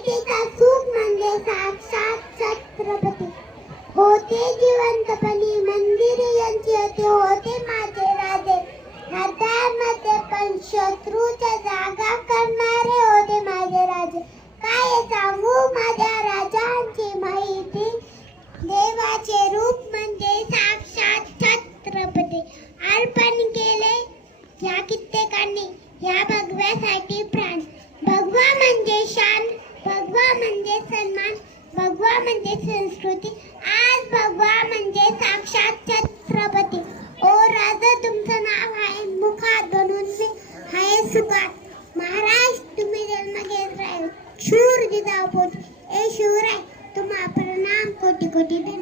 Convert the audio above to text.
मायेचा सुख म्हणजे साक्षात छत्रपती. होते जिवंतपणी मंदिरे यांची होते होते माझे राजे. हृदयामध्ये पण शत्रूच्या जागा करणारे होते माझे राजे. काय सांगू माझ्या राजांची माहिती. देवाचे रूप म्हणजे साक्षात छत्रपती. अर्पण केले या कित्येकांनी या भगव्यासाठी प्राण. भगवा म्हणजे शान, भगवा म्हणजे सन्मान, भगवा म्हणजे संस्कृती. आज भगवा म्हणजे साक्षात छत्रपती. ओ राजा तुमचं नाव आहे मुखात बनून मी आहे सुखात. महाराज तुम्ही जन्म घेत राहील शूर जिजाऊ पोटी. ए शूर आहे तुम्हा प्रणाम कोटी कोटी.